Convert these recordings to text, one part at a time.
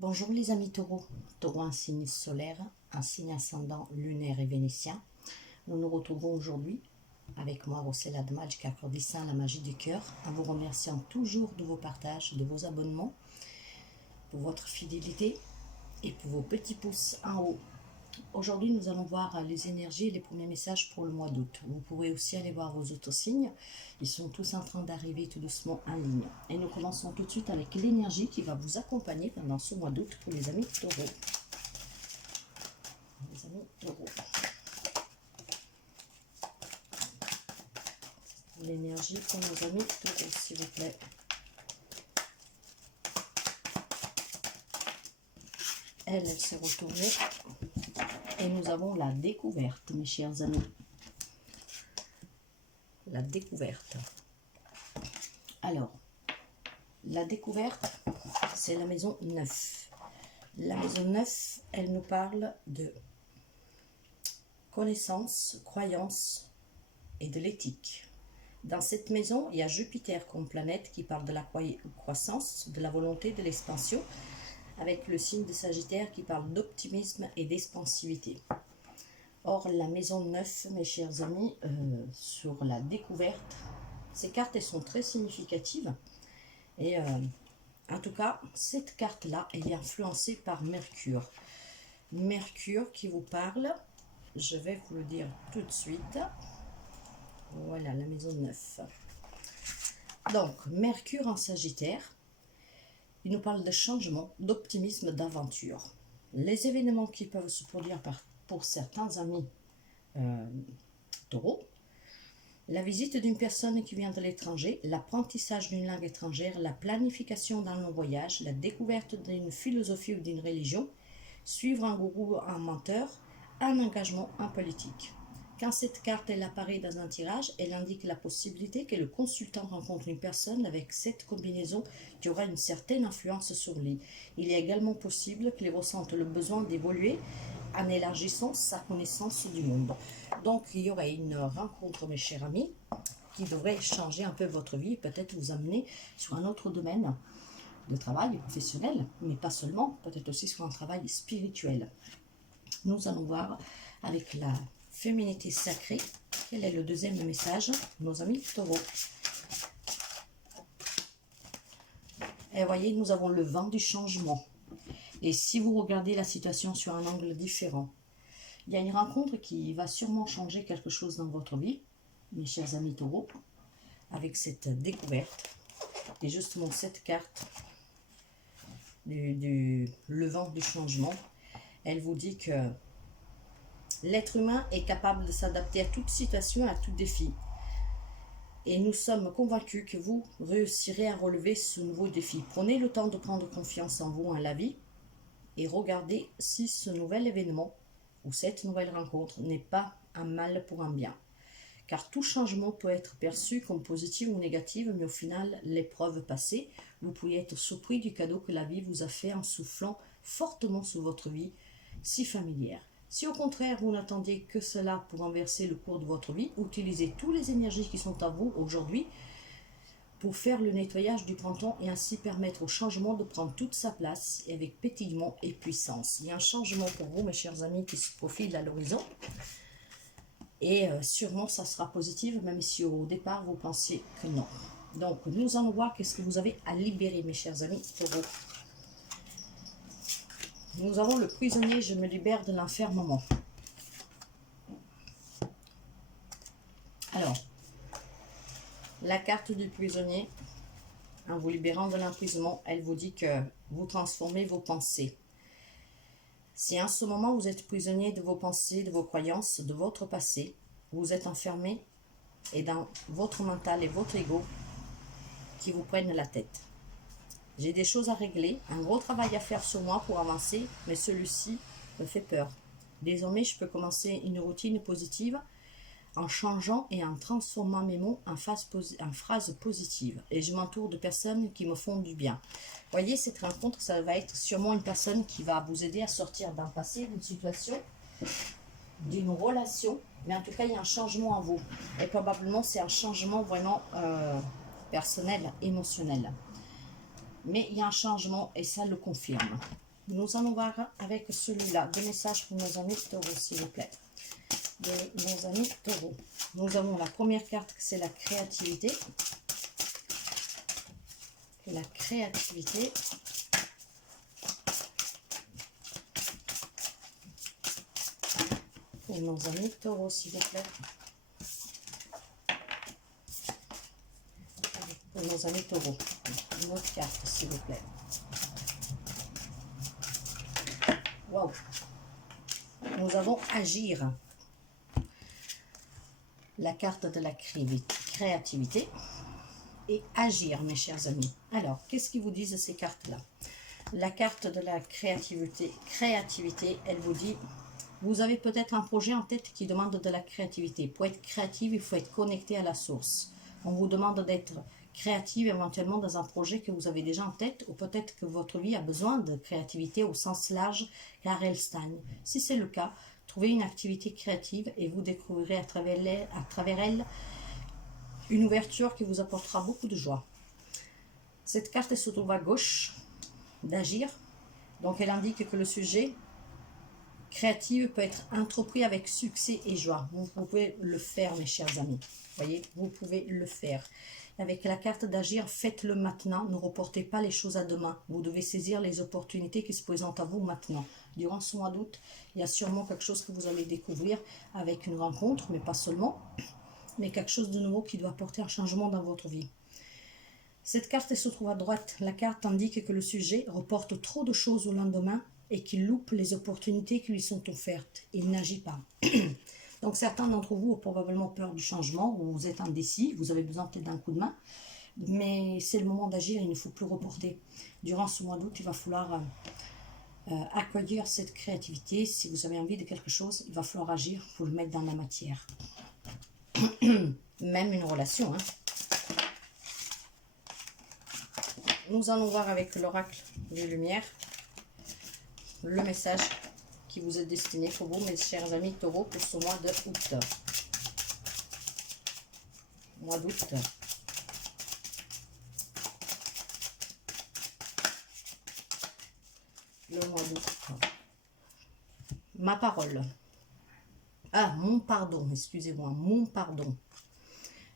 Bonjour les amis taureaux, taureau un signe solaire, un signe ascendant lunaire et vénitien. Nous nous retrouvons aujourd'hui avec moi, Rossella de Magic Accordissin, la magie du cœur, en vous remerciant toujours de vos partages, de vos abonnements, pour votre fidélité et pour vos petits pouces en haut. Aujourd'hui, nous allons voir les énergies et les premiers messages pour le mois d'août. Vous pourrez aussi aller voir vos autres signes. Ils sont tous en train d'arriver tout doucement en ligne. Et nous commençons tout de suite avec l'énergie qui va vous accompagner pendant ce mois d'août pour les amis taureaux. Les amis taureaux. L'énergie pour nos amis taureaux, s'il vous plaît. Elle s'est retournée. Et nous avons la découverte, mes chers amis. La découverte. Alors, la découverte, c'est la maison 9. La maison 9, elle nous parle de connaissance, croyance et de l'éthique. Dans cette maison, il y a Jupiter comme planète qui parle de la croissance, de la volonté, de l'expansion, avec le signe de Sagittaire qui parle d'optimisme et d'expansivité. Or, la maison 9, mes chers amis, sur la découverte, ces cartes, elles sont très significatives. Et en tout cas, cette carte-là, elle est influencée par Mercure. Mercure qui vous parle, je vais vous le dire tout de suite. Voilà, la maison 9. Donc, Mercure en Sagittaire, il nous parle de changement, d'optimisme, d'aventure. Les événements qui peuvent se produire pour certains amis taureaux, la visite d'une personne qui vient de l'étranger, l'apprentissage d'une langue étrangère, la planification d'un long voyage, la découverte d'une philosophie ou d'une religion, suivre un gourou, un menteur, un engagement, un politique. Quand cette carte elle apparaît dans un tirage, elle indique la possibilité que le consultant rencontre une personne avec cette combinaison qui aura une certaine influence sur lui. Il est également possible qu'il ressente le besoin d'évoluer en élargissant sa connaissance du monde. Donc il y aurait une rencontre, mes chers amis, qui devrait changer un peu votre vie et peut-être vous amener sur un autre domaine de travail professionnel, mais pas seulement, peut-être aussi sur un travail spirituel. Nous allons voir avec la féminité sacrée, quel est le deuxième message, nos amis taureaux. Et voyez, nous avons le vent du changement. Et si vous regardez la situation sur un angle différent, il y a une rencontre qui va sûrement changer quelque chose dans votre vie, mes chers amis taureaux, avec cette découverte. Et justement, cette carte le vent du changement, elle vous dit que l'être humain est capable de s'adapter à toute situation, à tout défi. Et nous sommes convaincus que vous réussirez à relever ce nouveau défi. Prenez le temps de prendre confiance en vous, en la vie, et regardez si ce nouvel événement ou cette nouvelle rencontre n'est pas un mal pour un bien. Car tout changement peut être perçu comme positif ou négatif, mais au final, l'épreuve passée, vous pouvez être surpris du cadeau que la vie vous a fait en soufflant fortement sur votre vie si familière. Si au contraire, vous n'attendiez que cela pour renverser le cours de votre vie, utilisez toutes les énergies qui sont à vous aujourd'hui pour faire le nettoyage du printemps et ainsi permettre au changement de prendre toute sa place et avec pétillement et puissance. Il y a un changement pour vous, mes chers amis, qui se profile à l'horizon. Et sûrement, ça sera positif, même si au départ, vous pensiez que non. Donc, nous allons voir qu'est-ce que vous avez à libérer, mes chers amis taureaux. Nous avons le prisonnier, je me libère de l'enfermement. Alors, la carte du prisonnier, en vous libérant de l'emprisonnement, elle vous dit que vous transformez vos pensées. Si en ce moment vous êtes prisonnier de vos pensées, de vos croyances, de votre passé, vous êtes enfermé et dans votre mental et votre ego qui vous prennent la tête. J'ai des choses à régler, un gros travail à faire sur moi pour avancer, mais celui-ci me fait peur. Désormais, je peux commencer une routine positive en changeant et en transformant mes mots en phrases positives. Et je m'entoure de personnes qui me font du bien. Voyez, cette rencontre, ça va être sûrement une personne qui va vous aider à sortir d'un passé, d'une situation, d'une relation. Mais en tout cas, il y a un changement en vous. Et probablement, c'est un changement vraiment personnel, émotionnel. Mais il y a un changement et ça le confirme. Nous allons voir avec celui-là. Des messages pour nos amis taureaux, s'il vous plaît. De nos amis taureaux. Nous avons la première carte, c'est la créativité. La créativité. Pour nos amis taureaux, s'il vous plaît. Pour nos amis taureaux. Une autre carte, s'il vous plaît. Wow. Nous avons agir. La carte de la créativité. Et agir, mes chers amis. Alors, qu'est-ce qu'ils vous disent ces cartes-là? La carte de la créativité, elle vous dit, vous avez peut-être un projet en tête qui demande de la créativité. Pour être créative, il faut être connecté à la source. On vous demande d'être créative éventuellement dans un projet que vous avez déjà en tête, ou peut-être que votre vie a besoin de créativité au sens large, car elle stagne. Si c'est le cas, trouvez une activité créative et vous découvrirez à travers elle une ouverture qui vous apportera beaucoup de joie. Cette carte se trouve à gauche d'agir, donc elle indique que le sujet créatif peut être entrepris avec succès et joie. Vous pouvez le faire, mes chers amis. Voyez, vous pouvez le faire. Avec la carte d'agir, faites-le maintenant. Ne reportez pas les choses à demain. Vous devez saisir les opportunités qui se présentent à vous maintenant. Durant ce mois d'août, il y a sûrement quelque chose que vous allez découvrir avec une rencontre, mais pas seulement, mais quelque chose de nouveau qui doit apporter un changement dans votre vie. Cette carte se trouve à droite. La carte indique que le sujet reporte trop de choses au lendemain et qu'il loupe les opportunités qui lui sont offertes. Il n'agit pas. Donc certains d'entre vous ont probablement peur du changement, ou vous êtes indécis, vous avez besoin peut-être d'un coup de main, mais c'est le moment d'agir, il ne faut plus reporter. Durant ce mois d'août, il va falloir accueillir cette créativité. Si vous avez envie de quelque chose, il va falloir agir pour le mettre dans la matière. Même une relation. Nous allons voir avec l'oracle des Lumières le message qui vous est destiné pour vous, mes chers amis taureaux, pour ce mois de août. Mois d'août. Le mois d'août. Ma parole. Ah, mon pardon, excusez-moi, mon pardon.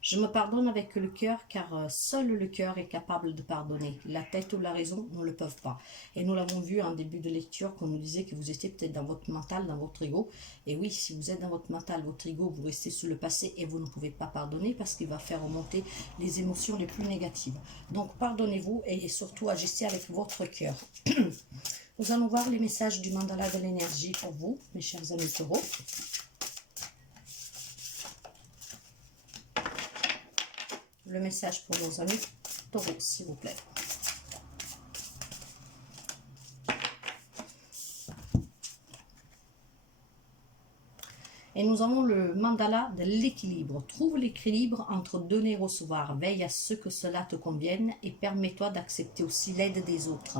Je me pardonne avec le cœur, car seul le cœur est capable de pardonner. La tête ou la raison ne le peuvent pas. Et nous l'avons vu en début de lecture, qu'on nous disait que vous étiez peut-être dans votre mental, dans votre ego. Et oui, si vous êtes dans votre mental, votre ego, vous restez sur le passé et vous ne pouvez pas pardonner parce qu'il va faire remonter les émotions les plus négatives. Donc pardonnez-vous et surtout agissez avec votre cœur. Nous allons voir les messages du mandala de l'énergie pour vous, mes chers amis taureaux. Le message pour nos amis taureaux, s'il vous plaît. Et nous avons le mandala de l'équilibre. Trouve l'équilibre entre donner et recevoir. Veille à ce que cela te convienne et permets-toi d'accepter aussi l'aide des autres.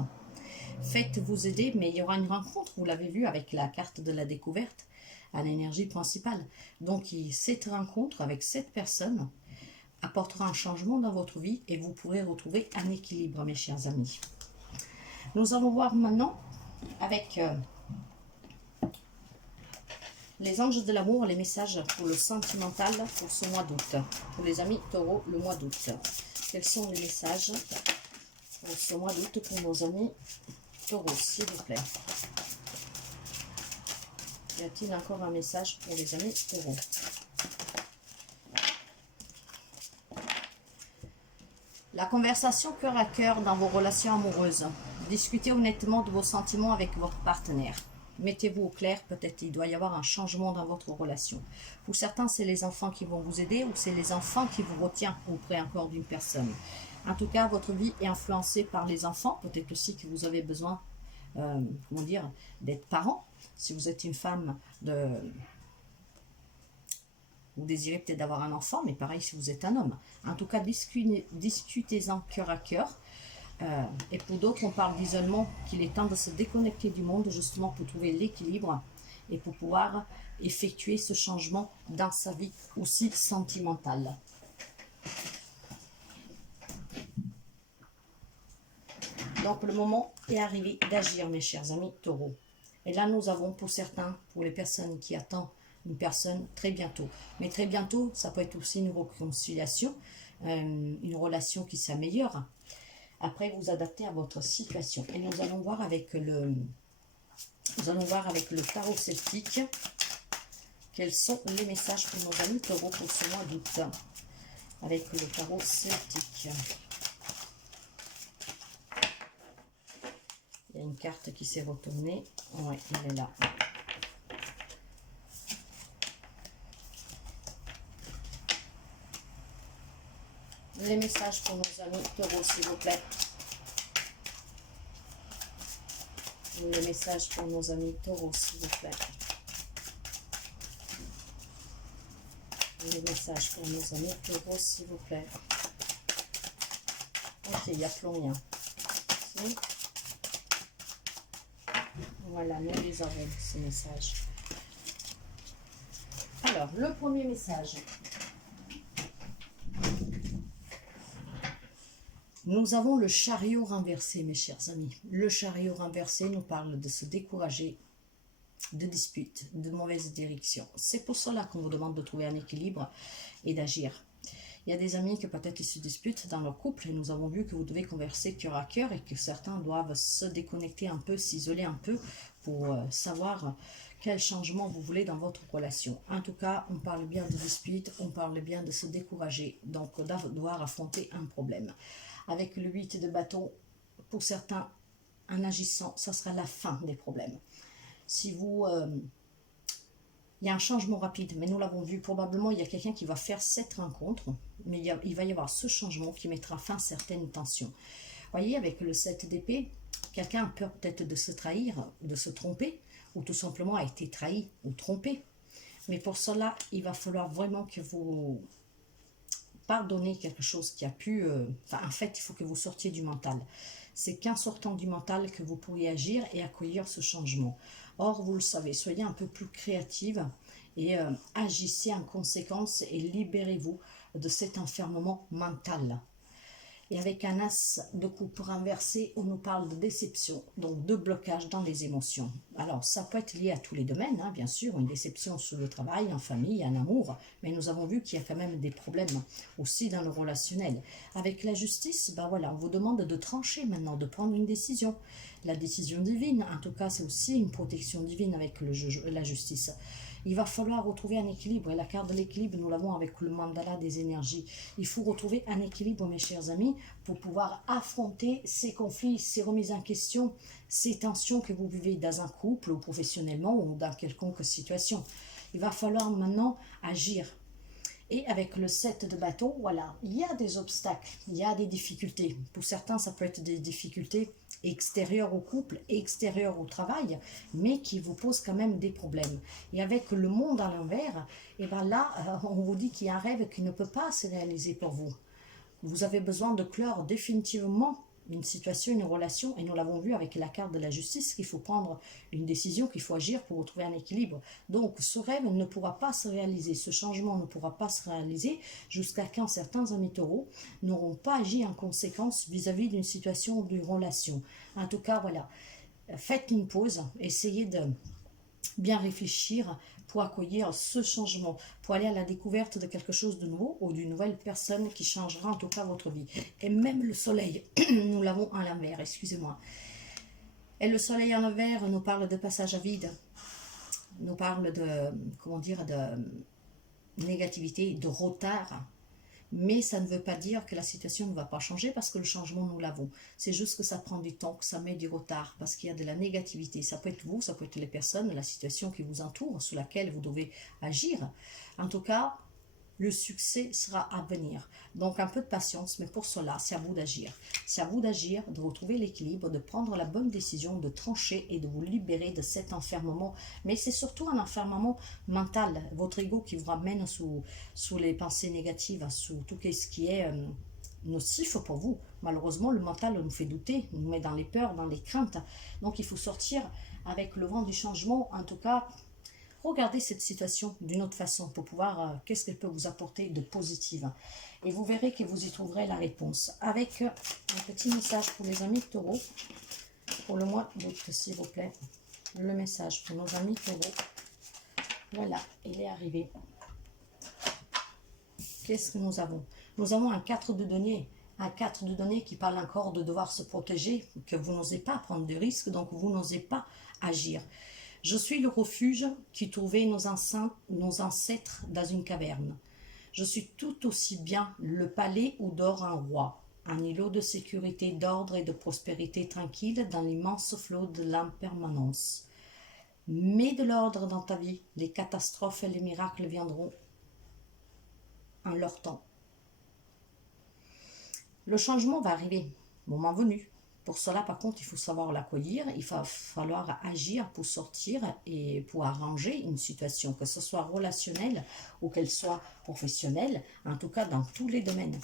Faites-vous aider, mais il y aura une rencontre, vous l'avez vu avec la carte de la découverte, à l'énergie principale. Donc cette rencontre avec cette personne apportera un changement dans votre vie et vous pourrez retrouver un équilibre, mes chers amis. Nous allons voir maintenant avec les anges de l'amour, les messages pour le sentimental pour ce mois d'août. Pour les amis taureaux, le mois d'août. Quels sont les messages pour ce mois d'août pour nos amis taureaux, s'il vous plaît? Y a-t-il encore un message pour les amis taureaux? La conversation cœur à cœur dans vos relations amoureuses. Discutez honnêtement de vos sentiments avec votre partenaire. Mettez-vous au clair, peut-être il doit y avoir un changement dans votre relation. Pour certains, c'est les enfants qui vont vous aider ou c'est les enfants qui vous retiennent auprès encore d'une personne. En tout cas, votre vie est influencée par les enfants. Peut-être aussi que vous avez besoin, d'être parent. Si vous êtes une femme vous désirez peut-être d'avoir un enfant, mais pareil si vous êtes un homme. En tout cas, discutez-en cœur à cœur. Et pour d'autres, on parle d'isolement, qu'il est temps de se déconnecter du monde, justement pour trouver l'équilibre et pour pouvoir effectuer ce changement dans sa vie aussi sentimentale. Donc le moment est arrivé d'agir, mes chers amis taureaux. Et là, nous avons pour certains, pour les personnes qui attendent une personne très bientôt. Mais très bientôt, ça peut être aussi une réconciliation, une relation qui s'améliore. Après, vous adaptez à votre situation. Et nous allons voir avec le tarot celtique quels sont les messages pour nos amis taureaux pour ce mois d'août. Avec le tarot celtique. Il y a une carte qui s'est retournée. Oui, elle est là. Les messages pour nos amis taureaux, s'il vous plaît. Les messages pour nos amis taureaux, s'il vous plaît. Les messages pour nos amis taureaux, s'il vous plaît. Ok, il n'y a plus rien. Ici. Voilà, nous les avons, ces messages. Alors, le premier message. Nous avons le chariot renversé, mes chers amis. Le chariot renversé nous parle de se décourager, de disputes, de mauvaises directions. C'est pour cela qu'on vous demande de trouver un équilibre et d'agir. Il y a des amis que peut-être ils se disputent dans leur couple et nous avons vu que vous devez converser cœur à cœur et que certains doivent se déconnecter un peu, s'isoler un peu pour savoir quel changement vous voulez dans votre relation. En tout cas, on parle bien de disputes, on parle bien de se décourager, donc devoir affronter un problème. Avec le 8 de bâton, pour certains, en agissant, ça sera la fin des problèmes. Si vous... il y a un changement rapide, mais nous l'avons vu, probablement il y a quelqu'un qui va faire cette rencontre, mais il va y avoir ce changement qui mettra fin à certaines tensions. Voyez, avec le 7 d'épée, quelqu'un a peur peut-être de se trahir, de se tromper, ou tout simplement a été trahi ou trompé. Mais pour cela, il va falloir vraiment que vous pardonnez quelque chose qui a pu... en fait, il faut que vous sortiez du mental. C'est qu'en sortant du mental que vous pourriez agir et accueillir ce changement. Or, vous le savez, soyez un peu plus créative et agissez en conséquence et libérez-vous de cet enfermement mental. Et avec un as de coupe renversé, on nous parle de déception, donc de blocage dans les émotions. Alors, ça peut être lié à tous les domaines, hein, bien sûr, une déception sur le travail, en famille, en amour, mais nous avons vu qu'il y a quand même des problèmes aussi dans le relationnel. Avec la justice, ben voilà, on vous demande de trancher maintenant, de prendre une décision. La décision divine, en tout cas, c'est aussi une protection divine avec la justice. Il va falloir retrouver un équilibre. Et la carte de l'équilibre, nous l'avons avec le mandala des énergies. Il faut retrouver un équilibre, mes chers amis, pour pouvoir affronter ces conflits, ces remises en question, ces tensions que vous vivez dans un couple ou professionnellement ou dans quelconque situation. Il va falloir maintenant agir. Et avec le 7 de bâton, voilà, il y a des obstacles, il y a des difficultés. Pour certains, ça peut être des difficultés extérieures au couple, extérieures au travail, mais qui vous posent quand même des problèmes. Et avec le monde à l'envers, et ben là, on vous dit qu'il y a un rêve qui ne peut pas se réaliser pour vous. Vous avez besoin de clore définitivement une situation, une relation, et nous l'avons vu avec la carte de la justice, qu'il faut prendre une décision, qu'il faut agir pour retrouver un équilibre. Donc ce rêve ne pourra pas se réaliser, ce changement ne pourra pas se réaliser jusqu'à quand certains amis taureaux n'auront pas agi en conséquence vis-à-vis d'une situation ou d'une relation. En tout cas, voilà, faites une pause, essayez de bien réfléchir pour accueillir ce changement, pour aller à la découverte de quelque chose de nouveau ou d'une nouvelle personne qui changera en tout cas votre vie. Et même le soleil, nous l'avons à l'envers, excusez-moi. Et le soleil à l'envers nous parle de passage à vide, nous parle de, comment dire, de négativité, de retard. Mais ça ne veut pas dire que la situation ne va pas changer parce que le changement, nous l'avons. C'est juste que ça prend du temps, que ça met du retard parce qu'il y a de la négativité. Ça peut être vous, ça peut être les personnes, la situation qui vous entoure, sur laquelle vous devez agir. En tout cas, le succès sera à venir. Donc un peu de patience, mais pour cela, c'est à vous d'agir. C'est à vous d'agir, de retrouver l'équilibre, de prendre la bonne décision, de trancher et de vous libérer de cet enfermement. Mais c'est surtout un enfermement mental, votre ego qui vous ramène sous les pensées négatives, sous tout ce qui est nocif pour vous. Malheureusement, le mental nous fait douter, nous met dans les peurs, dans les craintes. Donc il faut sortir avec le vent du changement, en tout cas, regardez cette situation d'une autre façon pour pouvoir, qu'est-ce qu'elle peut vous apporter de positif. Et vous verrez que vous y trouverez la réponse. Avec un petit message pour les amis taureaux, pour le mois d'août, s'il vous plaît. Le message pour nos amis taureaux. Voilà, il est arrivé. Qu'est-ce que nous avons? Nous avons un 4 de denier. Un 4 de denier qui parle encore de devoir se protéger, que vous n'osez pas prendre de risques, donc vous n'osez pas agir. Je suis le refuge qui trouvait nos ancêtres dans une caverne. Je suis tout aussi bien le palais où dort un roi, un îlot de sécurité, d'ordre et de prospérité tranquille dans l'immense flot de l'impermanence. Mets de l'ordre dans ta vie, les catastrophes et les miracles viendront en leur temps. Le changement va arriver, moment venu. Pour cela, par contre, il faut savoir l'accueillir, il va falloir agir pour sortir et pour arranger une situation, que ce soit relationnelle ou qu'elle soit professionnelle, en tout cas dans tous les domaines.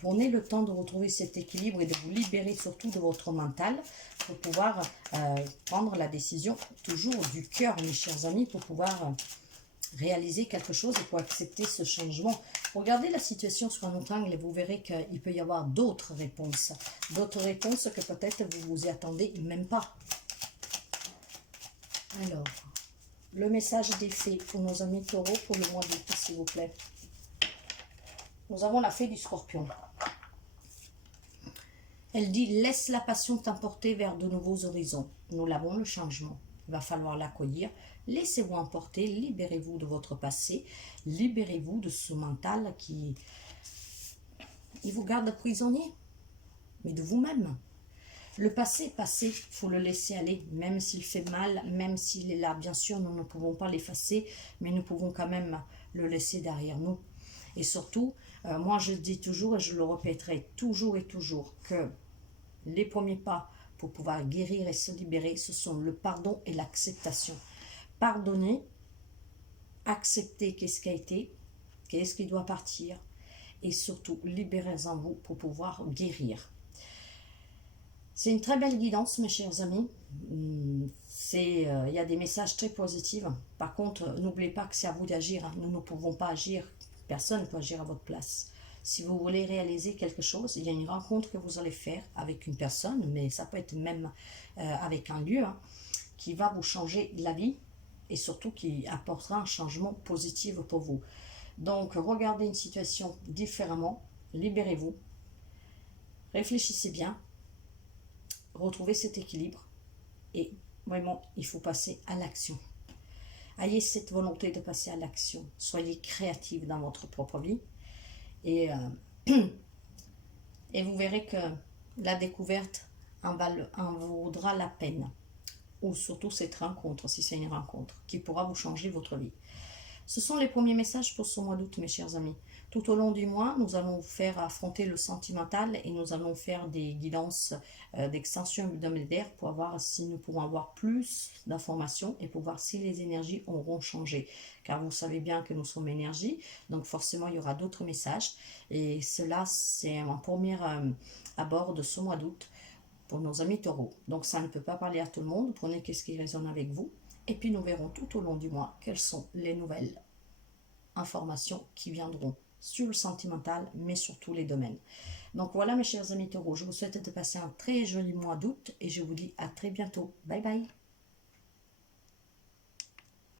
Prenez le temps de retrouver cet équilibre et de vous libérer surtout de votre mental pour pouvoir prendre la décision toujours du cœur, mes chers amis, pour pouvoir réaliser quelque chose et pour accepter ce changement. Regardez la situation sur un autre angle et vous verrez qu'il peut y avoir d'autres réponses que peut-être vous vous y attendez même pas. Alors, le message des fées pour nos amis taureaux pour le mois d'août, s'il vous plaît. Nous avons la fée du scorpion. Elle dit, laisse la passion t'emporter vers de nouveaux horizons. Nous l'avons, le changement. Il va falloir l'accueillir. Laissez-vous emporter, libérez-vous de votre passé, libérez-vous de ce mental qui il vous garde prisonnier, mais de vous-même. Le passé, il faut le laisser aller, même s'il fait mal, même s'il est là. Bien sûr, nous ne pouvons pas l'effacer, mais nous pouvons quand même le laisser derrière nous. Et surtout, moi je dis toujours, et je le répéterai toujours et toujours, que les premiers pas pour pouvoir guérir et se libérer, ce sont le pardon et l'acceptation. Pardonner, accepter qu'est-ce qui a été, qu'est-ce qui doit partir, et surtout libérez-en vous pour pouvoir guérir. C'est une très belle guidance, mes chers amis. Il y a des messages très positifs. Par contre, n'oubliez pas que c'est à vous d'agir. Nous ne pouvons pas agir. Personne ne peut agir à votre place. Si vous voulez réaliser quelque chose, il y a une rencontre que vous allez faire avec une personne, mais ça peut être même avec un lieu, qui va vous changer la vie et surtout qui apportera un changement positif pour vous. Donc, regardez une situation différemment, libérez-vous, réfléchissez bien, retrouvez cet équilibre et vraiment, il faut passer à l'action. Ayez cette volonté de passer à l'action. Soyez créatifs dans votre propre vie et vous verrez que la découverte en vaudra la peine. Ou surtout cette rencontre, si c'est une rencontre, qui pourra vous changer votre vie. Ce sont les premiers messages pour ce mois d'août, mes chers amis. Tout au long du mois, nous allons vous faire affronter le sentimental et nous allons faire des guidances d'extension hebdomadaire pour voir si nous pouvons avoir plus d'informations et pour voir si les énergies auront changé. Car vous savez bien que nous sommes énergie, donc forcément il y aura d'autres messages. Et cela, c'est un premier abord de ce mois d'août pour nos amis taureaux. Donc ça ne peut pas parler à tout le monde. Prenez qu'est-ce qui résonne avec vous. Et puis nous verrons tout au long du mois quelles sont les nouvelles informations qui viendront sur le sentimental, mais sur tous les domaines. Donc voilà mes chers amis taureaux, je vous souhaite de passer un très joli mois d'août et je vous dis à très bientôt. Bye bye.